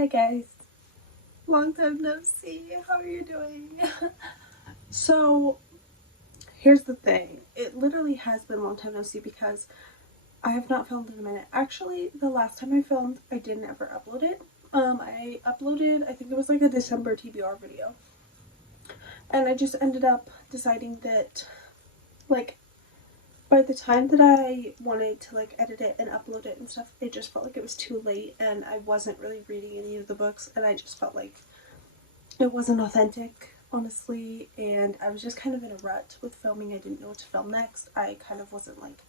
Hi guys, long time no see. How are you doing? So here's the thing. It literally has been a long time no see because I have not filmed in a minute. Actually, the last time I filmed, I didn't ever upload it. I uploaded, I think it was like a December TBR video, and I just ended up deciding that, like, by the time that I wanted to like edit it and upload it and stuff, it just felt like it was too late, and I wasn't really reading any of the books, and I just felt like it wasn't authentic, honestly, and I was just kind of in a rut with filming. I didn't know what to film next. I kind of wasn't like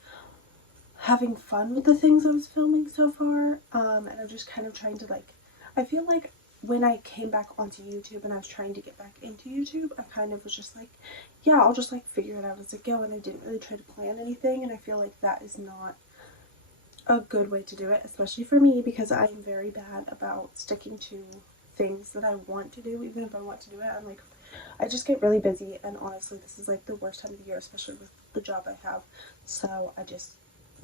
having fun with the things I was filming so far, and I'm just kind of trying to like. I feel like when I came back onto YouTube and I was trying to get back into YouTube, I kind of was just like, yeah, I'll just like figure it out as I go, and I didn't really try to plan anything, and I feel like that is not a good way to do it, especially for me, because I am very bad about sticking to things that I want to do. Even if I want to do it, I'm like, I just get really busy, and honestly, this is like the worst time of the year, especially with the job I have. So I just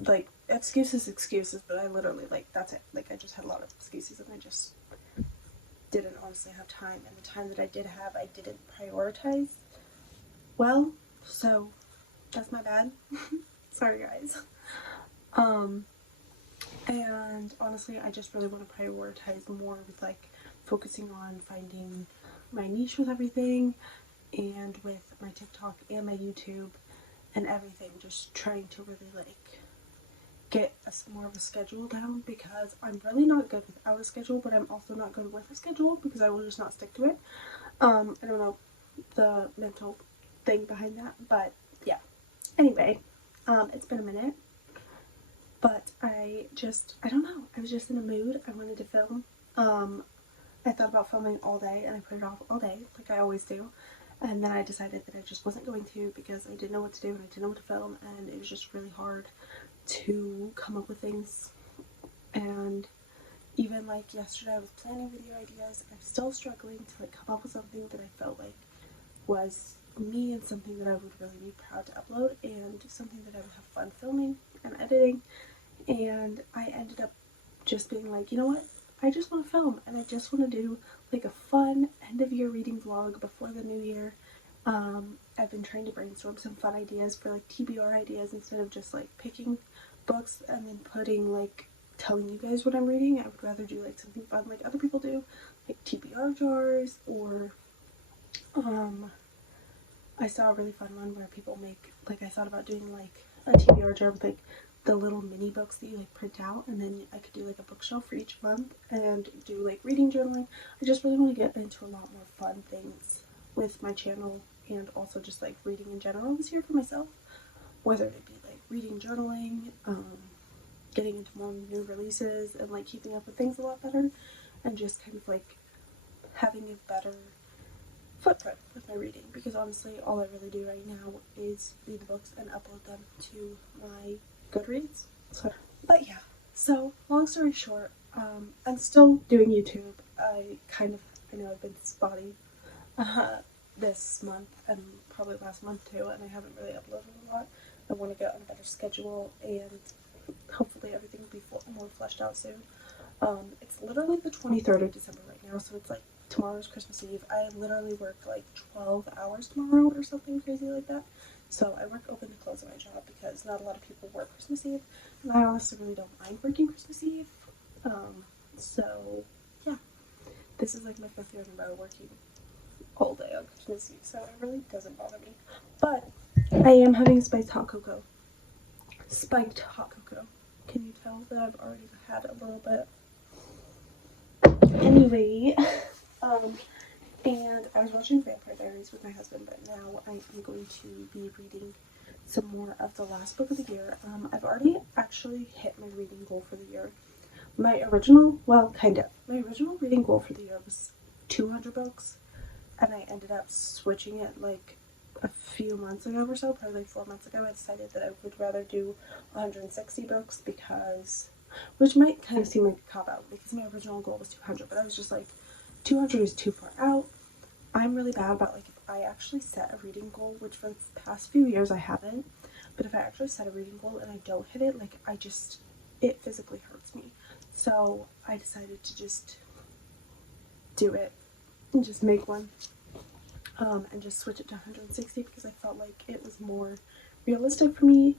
like excuses, but I literally like that's it. Like I just had a lot of excuses, and I just didn't honestly have time, and the time that I did have, I didn't prioritize well. So that's my bad. Sorry, guys. Um, And honestly, I just really want to prioritize more with like focusing on finding my niche with everything and with my TikTok and my YouTube and everything. Just trying to really like get more of a schedule down because I'm really not good without a schedule, but I'm also not good with a schedule because I will just not stick to it. I don't know the mental thing behind that, but yeah. Anyway, it's been a minute. But I don't know. I was just in a mood. I wanted to film. Um, I thought about filming all day and I put it off all day, like I always do. And then I decided that I just wasn't going to because I didn't know what to do and I didn't know what to film, and it was just really hard to come up with things. And even like yesterday, I was planning video ideas. I'm still struggling to like come up with something that I felt like was me and something that I would really be proud to upload and something that I would have fun filming and editing. And I ended up just being like, you know what? I just want to film and I just want to do like a fun end of year reading vlog before the new year. I've been trying to brainstorm some fun ideas for like TBR ideas instead of just like picking books and then putting like telling you guys what I'm reading. I would rather do like something fun like other people do, like TBR jars, or um I saw a really fun one where people make like, I thought about doing like a TBR jar with like the little mini books that you like print out, and then I could do like a bookshelf for each month and do like reading journaling. I just really want to get into a lot more fun things with my channel and also just like reading in general this year for myself, whether it be like reading, journaling, getting into more new releases and like keeping up with things a lot better, and just kind of like having a better footprint with my reading, because honestly all I really do right now is read the books and upload them to my Goodreads. But yeah, so long story short, I'm still doing YouTube. I know I've been spotty uh, this month and probably last month too, and I haven't really uploaded a lot. I want to get on a better schedule, and hopefully everything will be more fleshed out soon. It's literally the 23rd of December right now, so it's like tomorrow's Christmas Eve. I literally work like 12 hours tomorrow or something crazy like that. So I work open to close at my job because not a lot of people work Christmas Eve, and I honestly really don't mind working Christmas Eve. So yeah, this is like my 5th year in a row working all day on Christmas Eve, so it really doesn't bother me. But I am having spiced hot cocoa. Spiked hot cocoa. Can you tell that I've already had a little bit? Anyway, um, and I was watching Vampire Diaries with my husband, but now I am going to be reading some more of the last book of the year. I've already actually hit my reading goal for the year. My original, well, kind of. My original reading goal for the year was 200 books, and I ended up switching it like a few months ago or so, probably like 4 months ago. I decided that I would rather do 160 books because, which might kind of seem like a cop out because my original goal was 200, but I was just like, 200 is too far out. I'm really bad about like if I actually set a reading goal, which for the past few years I haven't, but if I actually set a reading goal and I don't hit it, like it physically hurts me. So I decided to just do it and just make one, and just switch it to 160 because I felt like it was more realistic for me.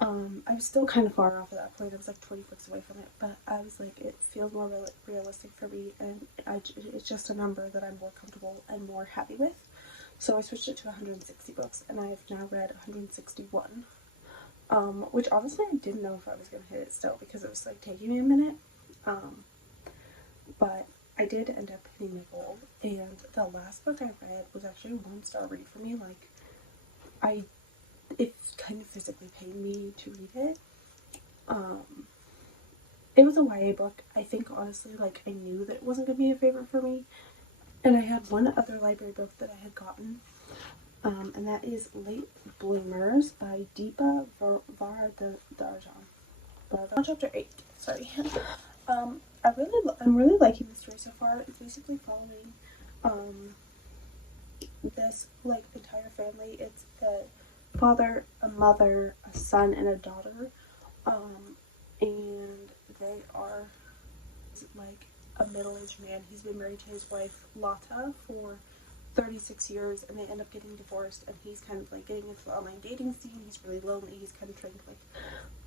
I was still kind of far off at that point. I was like 20 books away from it, but I was like, it feels more realistic for me, and it's just a number that I'm more comfortable and more happy with. So I switched it to 160 books, and I have now read 161, which honestly I didn't know if I was going to hit it still because it was like taking me a minute, but I did end up hitting my goal, and the last book I read was actually a 1-star read for me. Like, it kind of physically pained me to read it. It was a YA book. I think honestly, like, I knew that it wasn't going to be a favorite for me, and I had one other library book that I had gotten, and that is Late Bloomers by Deepa Varadarajan. Chapter 8, sorry. I'm really liking the story so far. It's basically following this like entire family. It's the father, a mother, a son, and a daughter, and they are like a middle-aged man. He's been married to his wife Lata for 36 years, and they end up getting divorced, and he's kind of like getting into the online dating scene. He's really lonely. He's kind of trying to like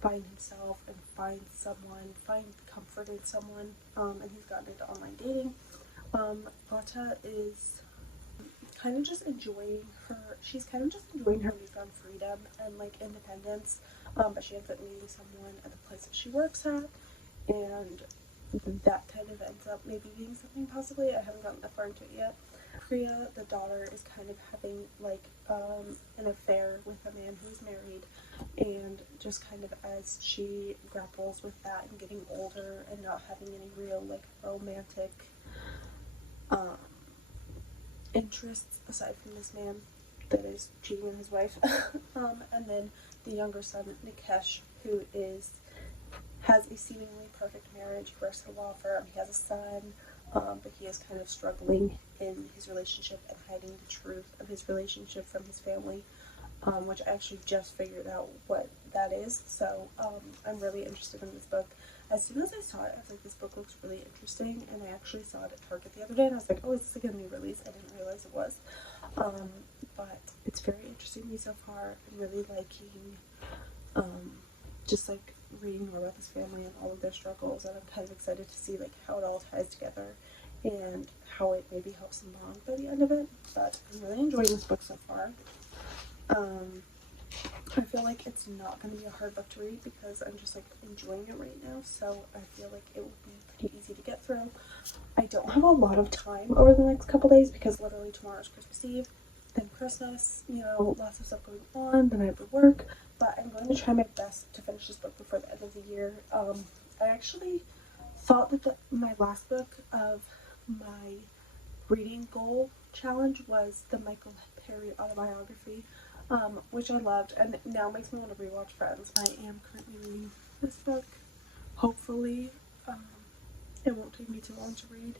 find himself and find comfort in someone, and he's gotten into online dating. Lata is kind of just enjoying her newfound freedom and like independence, but she ends up meeting someone at the place that she works at, and that kind of ends up maybe being something possibly. I haven't gotten that far into it yet. Priya, the daughter, is kind of having like an affair with a man who's married, and just kind of as she grapples with that and getting older and not having any real like romantic interests aside from this man that is cheating on his wife, and then the younger son Nikesh, who has a seemingly perfect marriage, he works at a law firm, he has a son, but he is kind of struggling in his relationship and hiding the truth of his relationship from his family, which I actually just figured out what that is. So I'm really interested in this book. As soon as I saw it, I was like, this book looks really interesting, and I actually saw it at Target the other day, and I was like, oh, is this like a new release? I didn't realize it was. But it's very interesting to me so far. I'm really liking just like reading more about this family and all of their struggles, and I'm kind of excited to see like how it all ties together and how it maybe helps them bond by the end of it. But I'm really enjoying this book so far. I feel like it's not going to be a hard book to read because I'm just like enjoying it right now, so I feel like it will be pretty easy to get through. I don't have a lot of time over the next couple days because literally tomorrow is Christmas Eve, then Christmas, you know, lots of stuff going on, then I have to work, but I'm going to try my best to finish this book before the end of the year. I actually thought that my last book of my reading goal challenge was the Michael Perry autobiography, which I loved, and it now makes me want to rewatch Friends. I am currently reading this book. Hopefully, it won't take me too long to read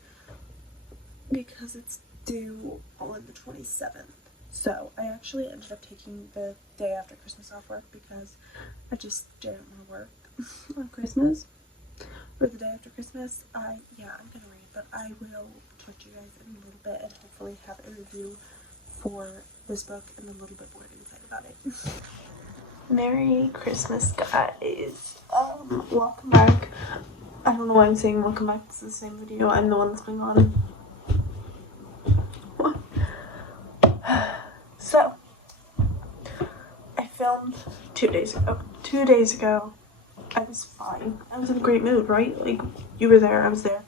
because it's due on the 27th. So I actually ended up taking the day after Christmas off work because I just didn't want to work on Christmas. Or the day after Christmas. I'm gonna read, but I will talk to you guys in a little bit and hopefully have a review for this book and a little bit more insight about it. Merry Christmas, guys. Welcome back. I don't know why I'm saying welcome back. This is the same video. I'm the one that's been on. So, I filmed 2 days ago. 2 days ago, I was fine. I was in a great mood, right? Like, you were there, I was there.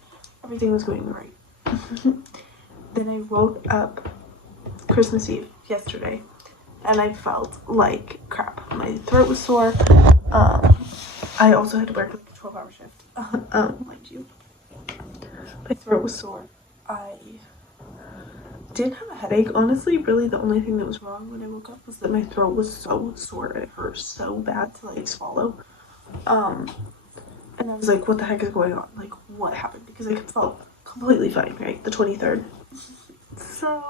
Everything was going right. Then I woke up Christmas Eve yesterday, and I felt like crap. My throat was sore. I also had to work like a 12-hour shift. Like you. My throat was sore. I did have a headache. Honestly, really the only thing that was wrong when I woke up was that my throat was so sore. It hurt so bad to like swallow. And I was like, what the heck is going on? Like, what happened? Because I felt completely fine, right? The 23rd. So,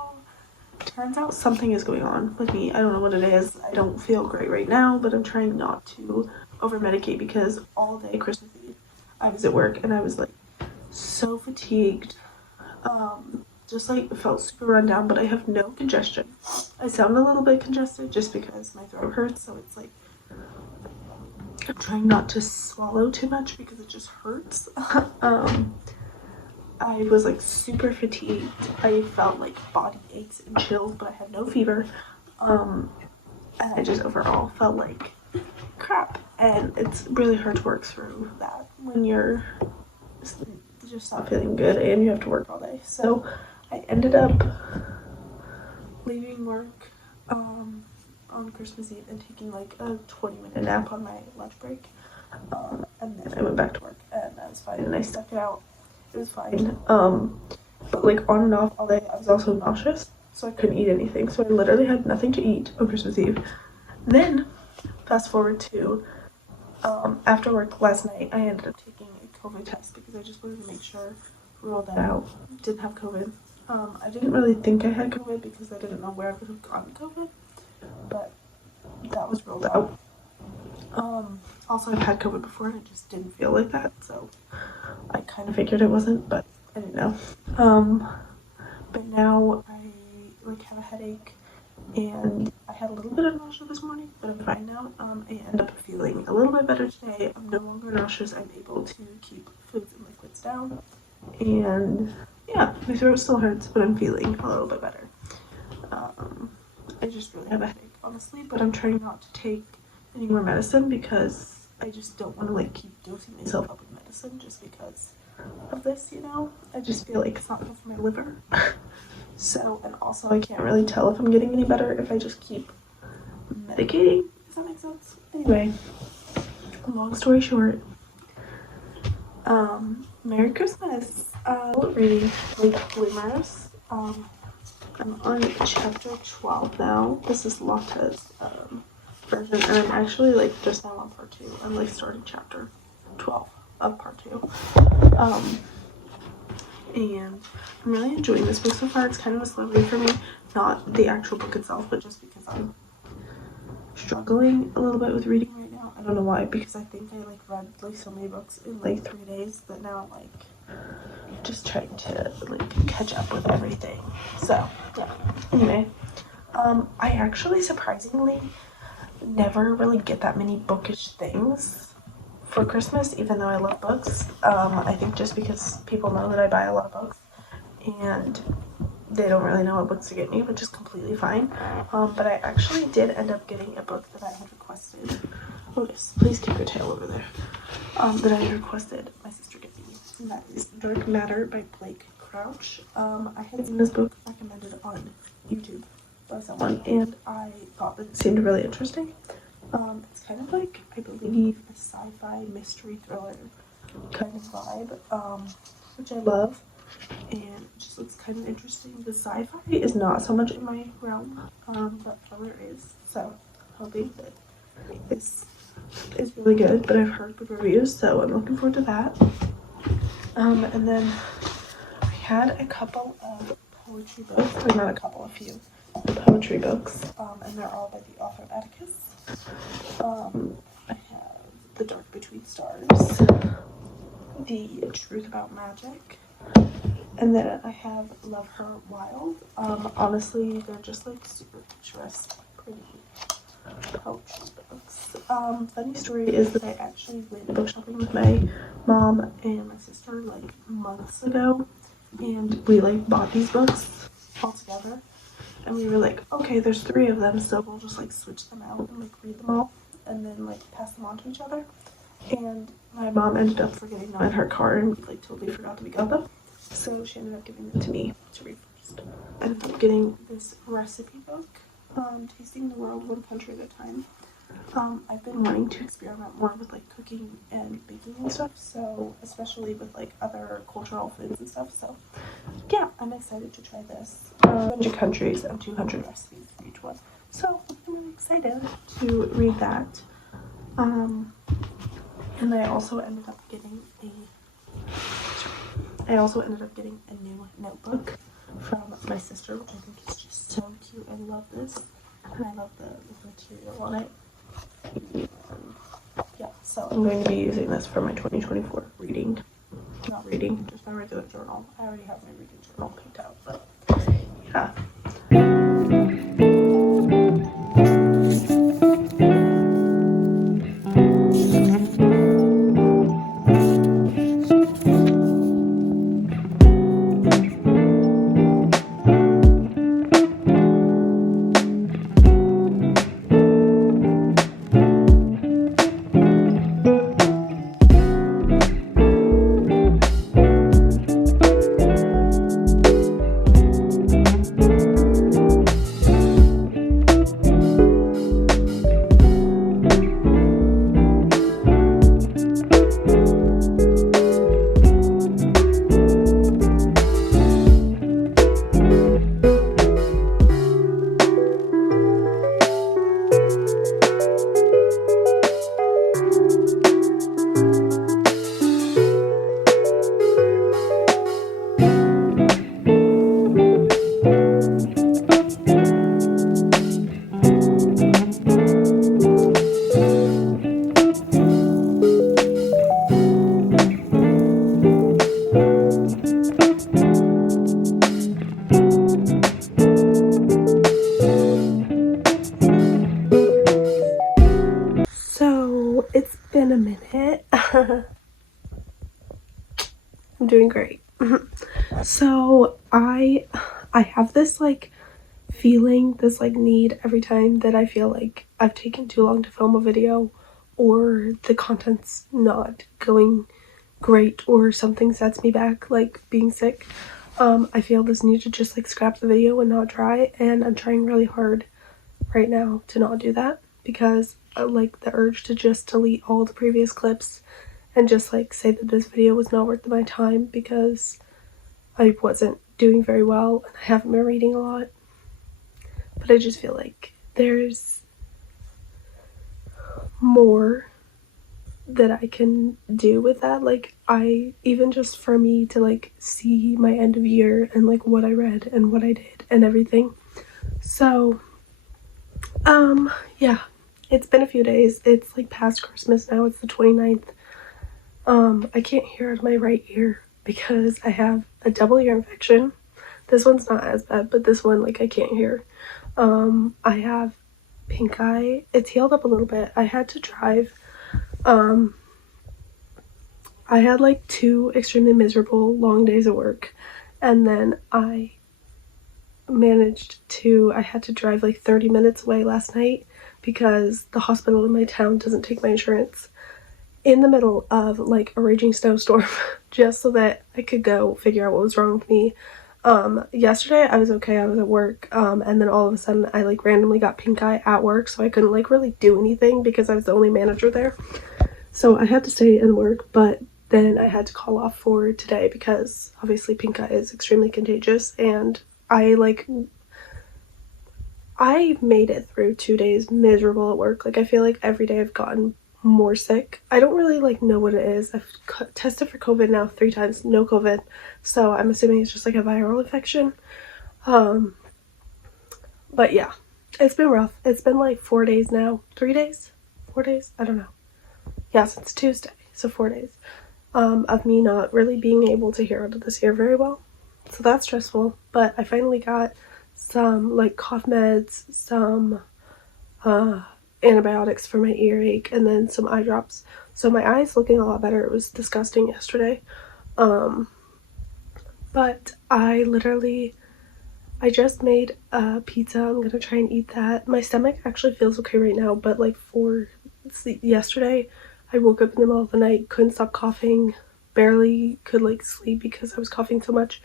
turns out something is going on with me. I don't know what it is. I don't feel great right now, but I'm trying not to over-medicate because all day Christmas Eve, I was at work and I was like so fatigued. Just like felt super run down, but I have no congestion. I sound a little bit congested just because my throat hurts, so it's like I'm trying not to swallow too much because it just hurts. I was like super fatigued. I felt like body aches and chills, but I had no fever. And I just overall felt like crap. And it's really hard to work through that when you're just not feeling good and you have to work all day. So I ended up leaving work on Christmas Eve and taking like a 20-minute nap on my lunch break. And then I went back to work and I was fine and I stuck it out. It was fine. But like on and off all day, I was also nauseous, so I couldn't eat anything. So I literally had nothing to eat on Christmas Eve. Then, fast forward to after work last night, I ended up taking a COVID test because I just wanted to make sure, rule that out, didn't have COVID. I didn't really think I had COVID because I didn't know where I would have gotten COVID, but that was ruled out. Also, I've had COVID before and it just didn't feel like that, so I kind of figured it wasn't, but I didn't know. But now I like have a headache and I had a little bit of nausea this morning, but I'm fine now. I end up feeling a little bit better today. I'm no longer nauseous. I'm able to keep foods and liquids down, and yeah, my throat still hurts, but I'm feeling a little bit better. I just really have a headache, honestly, but I'm trying not to take any more medicine because I just don't want to like keep dosing myself up with medicine just because of this, you know? I just feel like it's not good for my liver. So, and also I can't really tell if I'm getting any better if I just keep medicating. Does that make sense? Anyway, long story short, Merry Christmas. Reading Late Bloomers. I'm on chapter 12 now. This is Lotta's version, and I'm actually like just now on part 2. I'm like starting chapter 12 of part 2. And I'm really enjoying this book so far. It's kind of a slow read for me, not the actual book itself, but just because I'm struggling a little bit with reading right now. I don't know why, because I think I like read like so many books in like 3 days that now I'm like just trying to like catch up with everything. So yeah, anyway, I actually surprisingly never really get that many bookish things for Christmas, even though I love books. I think just because people know that I buy a lot of books and they don't really know what books to get me, which is completely fine. But I actually did end up getting a book that I had requested. Otis, please keep your tail over there. That I had requested my sister get me, and that is Dark Matter by Blake Crouch. I had seen this book recommended on YouTube by someone, and I thought that it seemed really interesting. It's kind of like, I believe, a sci-fi mystery thriller kind of vibe, which I love, and it just looks kind of interesting. The sci-fi is not so much in my realm, but thriller is, so I'm hoping that this is really good, but I've heard good reviews, so I'm looking forward to that. And then I had a couple of poetry books, or not a couple, a few poetry books, and they're all by the author Atticus. I have The Dark Between Stars, The Truth About Magic, and then I have Love Her Wild. Honestly, they're just like super picturesque, pretty poetry books. Funny story is that I actually went book shopping with my mom and my sister like months ago, and we like bought these books all together. And we were like, okay, there's 3 of them, so we'll just like switch them out and like read them all and then like pass them on to each other. And my mom ended up forgetting them in her car, and we like totally forgot that we got them. So she ended up giving them to me to read first. I ended up getting this recipe book, Tasting the World One Country at a Time. I've been wanting to experiment more with like cooking and baking and stuff, so especially with like other cultural foods and stuff, so yeah, I'm excited to try this. 100 countries and 200 recipes for each one, so I'm really excited to read that. And I also ended up getting a new notebook from my sister, which I think is just so cute. I love this, and I love the material on it. Yeah, so I'm going to be using this for my 2024 reading. Not reading, just my regular journal. I already have my reading journal picked out, but yeah. So it's been a minute. I'm doing great. So I have this like feeling, this like need every time that I feel like I've taken too long to film a video, or the content's not going great, or something sets me back, like being sick. I feel this need to just like scrap the video and not try, and I'm trying really hard right now to not do that, because like the urge to just delete all the previous clips and just like say that this video was not worth my time because I wasn't doing very well and I haven't been reading a lot. But I just feel like there's more that I can do with that. Like, I even just for me to like see my end of year and like what I read and what I did and everything. So yeah, it's been a few days. It's like past Christmas now. It's the 29th. I can't hear out of my right ear because I have a double ear infection. This one's not as bad, but this one, like, I can't hear. I have pink eye. It's healed up a little bit. I had to drive. I had like 2 extremely miserable long days at work, and then I had to drive like 30 minutes away last night because the hospital in my town doesn't take my insurance, in the middle of like a raging snowstorm, just so that I could go figure out what was wrong with me. Yesterday I was okay, I was at work, and then all of a sudden I like randomly got pink eye at work, so I couldn't like really do anything because I was the only manager there. So I had to stay and work, but then I had to call off for today because obviously pink eye is extremely contagious, and I made it through 2 days miserable at work. Like, I feel like every day I've gotten more sick. I don't really like know what it is. I've tested for COVID now 3 times, no COVID, so I'm assuming it's just like a viral infection. But yeah, it's been rough. It's been like 4 days now. 3 days? 4 days? I don't know. Yeah, since Tuesday, so 4 days of me not really being able to hear out of this ear very well. So that's stressful, but I finally got some like cough meds, some antibiotics for my earache, and then some eye drops. So my eye's looking a lot better. It was disgusting yesterday. But I just made a pizza. I'm gonna try and eat that. My stomach actually feels okay right now, but like yesterday I woke up in the middle of the night, couldn't stop coughing, barely could like sleep because I was coughing so much.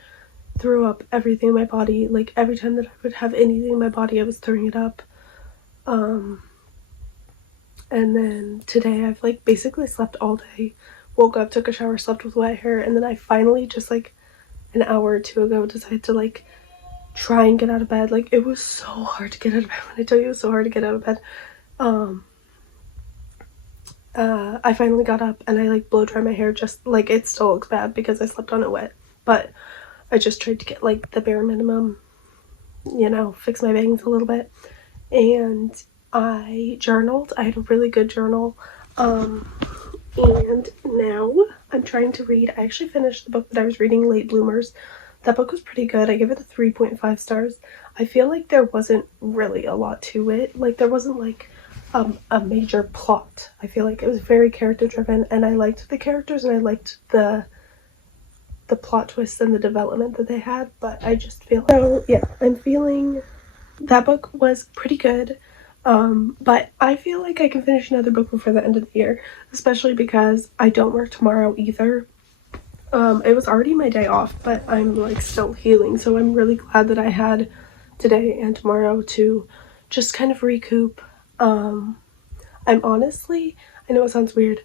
Threw up everything in my body. Like, every time that I would have anything in my body, I was throwing it up. And then today I've like basically slept all day. Woke up, took a shower, slept with wet hair, and then I finally just like an hour or 2 ago decided to like try and get out of bed. Like, it was so hard to get out of bed. When I tell you it was so hard to get out of bed. I finally got up and I like blow dry my hair. Just like, it still looks bad because I slept on it wet, but I just tried to get like the bare minimum, you know, fix my bangs a little bit. And I journaled. I had a really good journal. And now I'm trying to read. I actually finished the book that I was reading, Late Bloomers. That book was pretty good. I give it a 3.5 stars. I feel like there wasn't really a lot to it. Like, there wasn't like a major plot. I feel like it was very character driven, and I liked the characters and I liked the plot twists and the development that they had, but I just feel so yeah, I'm feeling that book was pretty good. But I feel like I can finish another book before the end of the year, especially because I don't work tomorrow either. It was already my day off, but I'm like still healing, so I'm really glad that I had today and tomorrow to just kind of recoup. I'm honestly, I know it sounds weird,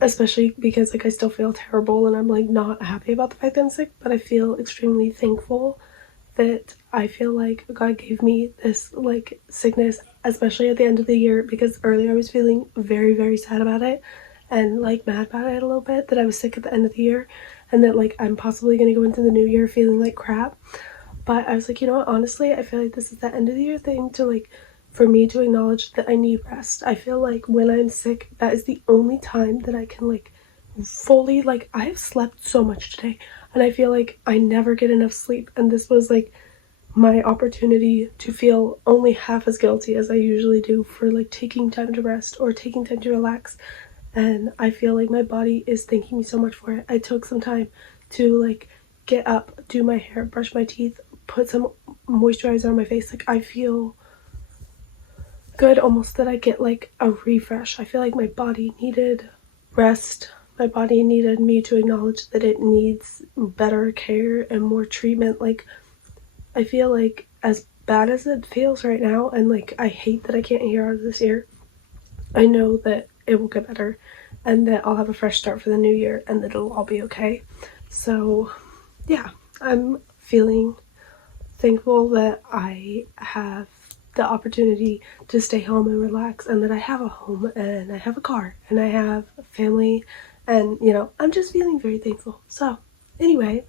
especially because like I still feel terrible and I'm like not happy about the fact that I'm sick, but I feel extremely thankful that I feel like God gave me this like sickness, especially at the end of the year, because earlier I was feeling very, very sad about it and like mad about it a little bit, that I was sick at the end of the year and that like I'm possibly going to go into the new year feeling like crap. But I was like, you know what, honestly, I feel like this is the end of the year thing to like, for me to acknowledge that I need rest. I feel like when I'm sick, that is the only time that I can like fully, like, I've slept so much today and I feel like I never get enough sleep, and this was like my opportunity to feel only half as guilty as I usually do for like taking time to rest or taking time to relax. And I feel like my body is thanking me so much for it. I took some time to like get up, do my hair, brush my teeth, put some moisturizer on my face. Like, I feel good almost that I get like a refresh. I feel like my body needed rest. My body needed me to acknowledge that it needs better care and more treatment. Like, I feel like as bad as it feels right now, and like I hate that I can't hear out of this ear, I know that it will get better and that I'll have a fresh start for the new year and that it'll all be okay. So yeah, I'm feeling thankful that I have the opportunity to stay home and relax, and that I have a home and I have a car and I have a family, and you know, I'm just feeling very thankful. So anyway,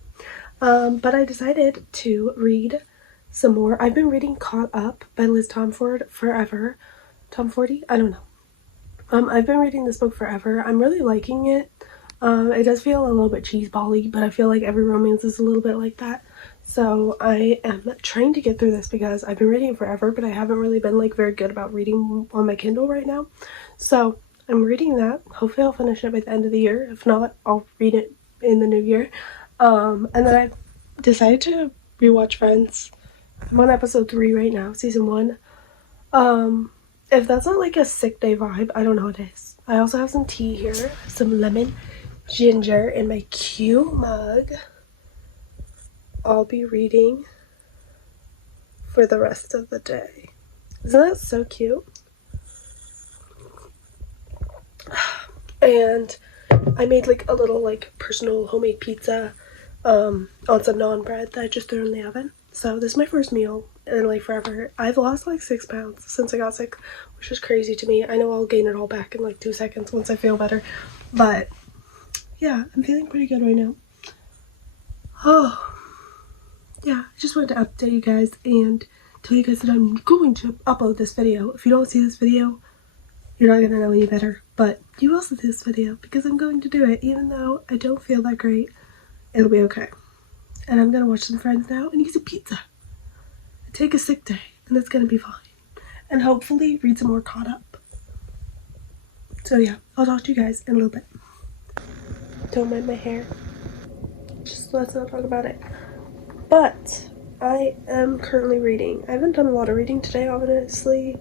but I decided to read some more. I've been reading Caught Up by Liz Tomford forever. Tomfordy? I don't know. I've been reading this book forever. I'm really liking it. It does feel a little bit cheeseball-y, but I feel like every romance is a little bit like that. So I am trying to get through this because I've been reading it forever, but I haven't really been like very good about reading on my Kindle right now. So I'm reading that. Hopefully I'll finish it by the end of the year. If not, I'll read it in the new year. And then I decided to rewatch Friends. I'm on episode 3 right now, season 1. If that's not like a sick day vibe, I don't know what it is. I also have some tea here, some lemon ginger in my cute mug. I'll be reading for the rest of the day. Isn't that so cute? And I made like a little like personal homemade pizza on some naan bread that I just threw in the oven. So this is my first meal in like forever. I've lost like 6 pounds since I got sick, which is crazy to me. I know I'll gain it all back in like 2 seconds once I feel better, but yeah, I'm feeling pretty good right now. Oh yeah, I just wanted to update you guys and tell you guys that I'm going to upload this video. If you don't see this video, you're not gonna know any better, but you will see this video because I'm going to do it. Even though I don't feel that great, it'll be okay. And I'm gonna watch some Friends now and eat some pizza. Take a sick day and it's gonna be fine. And hopefully read some more Caught Up. So yeah, I'll talk to you guys in a little bit. Don't mind my hair. Just let's not talk about it. But I am currently reading. I haven't done a lot of reading today, honestly.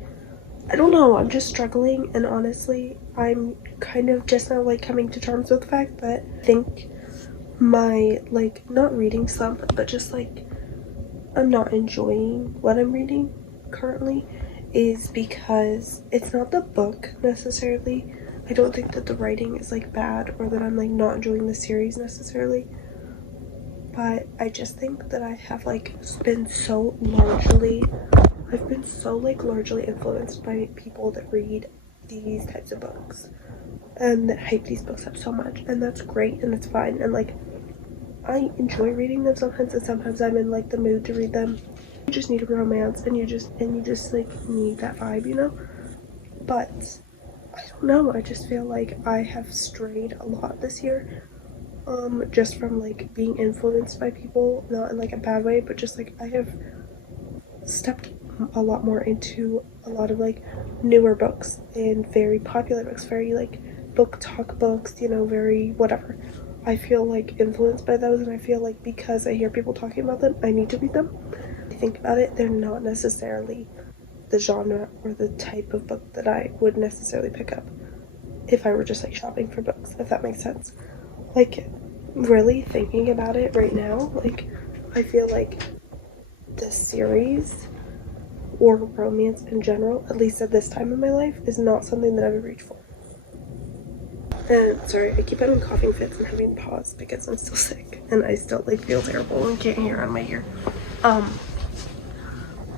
I don't know, I'm just struggling, and honestly, I'm kind of just now like coming to terms with the fact that I think my like not reading slump, but just like I'm not enjoying what I'm reading currently is because it's not the book necessarily. I don't think that the writing is like bad or that I'm like not enjoying the series necessarily, but I just think that I have like been so largely influenced by people that read these types of books and that hype these books up so much, and that's great and that's fine, and like I enjoy reading them sometimes, and sometimes I'm in like the mood to read them. You just need a romance and you just like need that vibe, you know? But I don't know, I just feel like I have strayed a lot this year, just from like being influenced by people, not in like a bad way, but just like I have stepped a lot more into a lot of like newer books and very popular books, very like book talk books, you know, very whatever. I feel like influenced by those, and I feel like because I hear people talking about them, I need to read them. I think about it, they're not necessarily the genre or the type of book that I would necessarily pick up if I were just like shopping for books, if that makes sense. Like, really thinking about it right now, like, I feel like this series or romance in general, at least at this time in my life, is not something that I would reach for. And sorry, I keep having coughing fits and having pause because I'm still sick and I still like feel terrible and can't hear on my ear.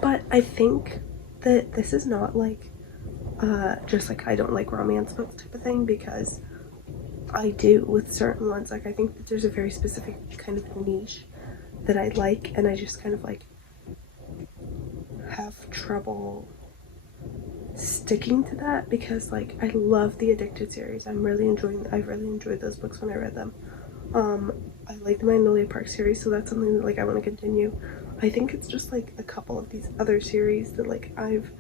But I think that this is not like just like I don't like romance books type of thing, because I do with certain ones. Like, I think that there's a very specific kind of niche that I like, and I just kind of like have trouble sticking to that, because like I love the Addicted series. I've really enjoyed those books when I read them. I like the Magnolia Park series, so that's something that like I want to continue. I think it's just like a couple of these other series that like I've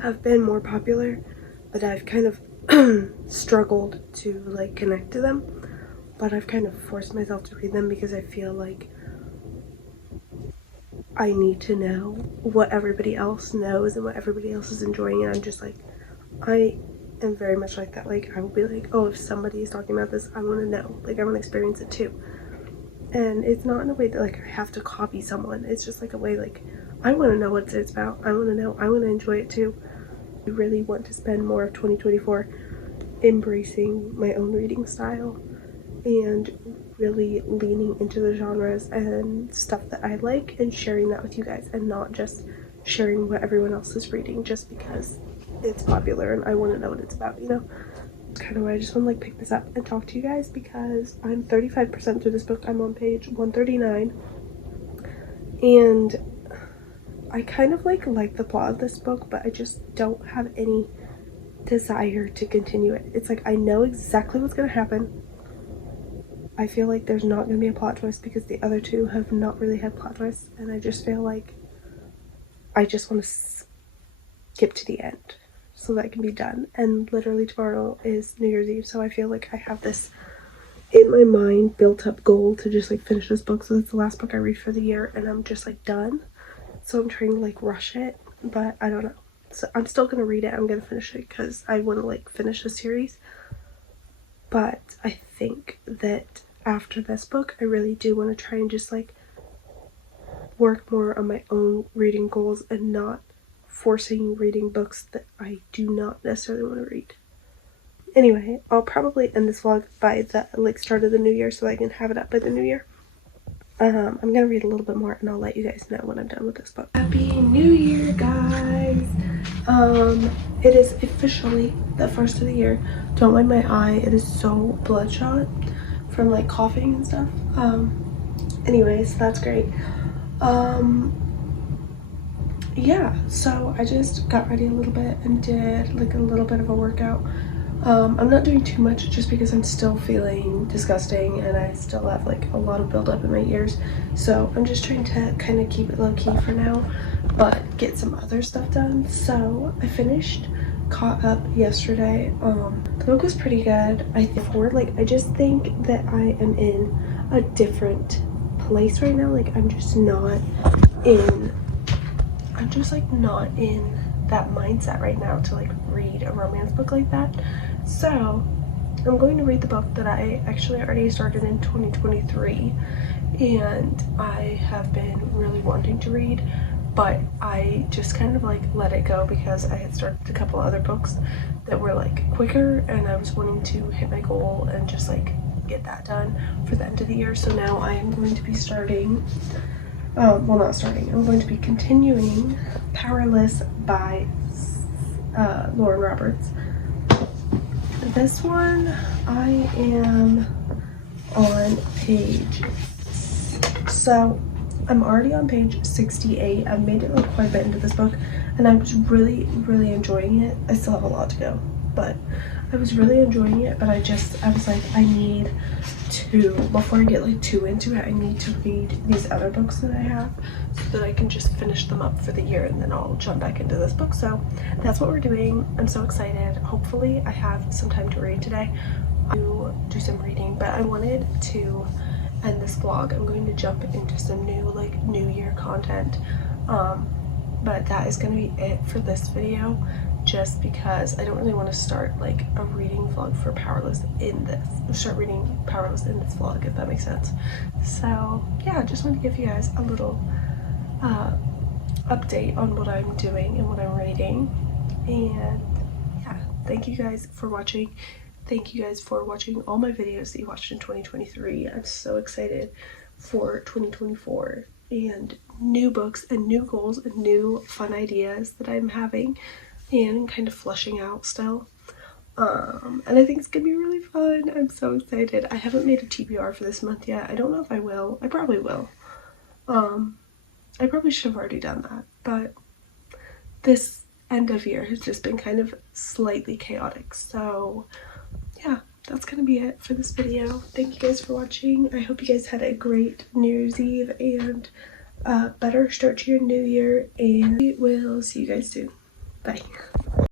have been more popular, but I've kind of struggled to like connect to them. But I've kind of forced myself to read them because I feel like I need to know what everybody else knows and what everybody else is enjoying, and I'm just like, I am very much like that. Like, I will be like, oh, if somebody is talking about this, I want to know. Like, I want to experience it too. And it's not in a way that like I have to copy someone. It's just like a way like I want to know what it's about. I want to know. I want to enjoy it too. I really want to spend more of 2024 embracing my own reading style and really leaning into the genres and stuff that I like and sharing that with you guys, and not just sharing what everyone else is reading just because it's popular and I want to know what it's about, you know? It's kind of why I just want to like pick this up and talk to you guys, because I'm 35% through this book. I'm on page 139, and I kind of like the plot of this book, but I just don't have any desire to continue it. It's like I know exactly what's going to happen. I feel like there's not going to be a plot twist because the other two have not really had plot twists, and I just feel like I just want to skip to the end so that can be done. And literally tomorrow is New Year's Eve, so I feel like I have this in my mind built up goal to just like finish this book, so it's the last book I read for the year and I'm just like done. So I'm trying to like rush it, but I don't know. So I'm still gonna read it. I'm gonna finish it because I want to like finish the series. But I think that after this book, I really do want to try and just like work more on my own reading goals and not forcing reading books that I do not necessarily want to read. Anyway, I'll probably end this vlog by the like start of the new year so I can have it up by the new year. I'm gonna read a little bit more and I'll let you guys know when I'm done with this book. Happy New Year, guys! It is officially the first of the year. Don't mind my eye, it is so bloodshot from like coughing and stuff. Anyways, that's great. Yeah, so I just got ready a little bit and did like a little bit of a workout. I'm not doing too much just because I'm still feeling disgusting and I still have like a lot of buildup in my ears. So I'm just trying to kind of keep it low key for now, but get some other stuff done. So I caught up yesterday. The book was pretty good. I just think that I am in a different place right now. Like I'm just not in that mindset right now to like read a romance book like that. So I'm going to read the book that I actually already started in 2023 and I have been really wanting to read, but I just kind of like let it go because I had started a couple other books that were like quicker and I was wanting to hit my goal and just like get that done for the end of the year. So now I am going to be starting I'm going to be continuing Powerless by Lauren Roberts. This one, I am on page, so I'm already on page 68. I've made it like quite a bit into this book, and I was really enjoying it. I still have a lot to go, but I was really enjoying it. But I was like, I need to, before I get like too into it, I need to read these other books that I have so that I can just finish them up for the year, and then I'll jump back into this book. So that's what we're doing. I'm so excited. Hopefully I have some time to read today. To do some reading, but I wanted to end this vlog. I'm going to jump into some new like new year content, but that is going to be it for this video, just because I don't really want to start like a reading vlog for Powerless in this, start reading Powerless in this vlog, if that makes sense. So yeah, I just want to give you guys a little update on what I'm doing and what I'm reading. And yeah, thank you guys for watching. Thank you guys for watching all my videos that you watched in 2023. I'm so excited for 2024 and new books and new goals and new fun ideas that I'm having and kind of flushing out still. And I think it's gonna be really fun. I'm so excited. I haven't made a TBR for this month yet. I don't know if I will. I probably will. I probably should have already done that, but this end of year has just been kind of slightly chaotic. So yeah, that's gonna be it for this video. Thank you guys for watching. I hope you guys had a great New Year's Eve and better start to your new year, and we will see you guys soon. Bye.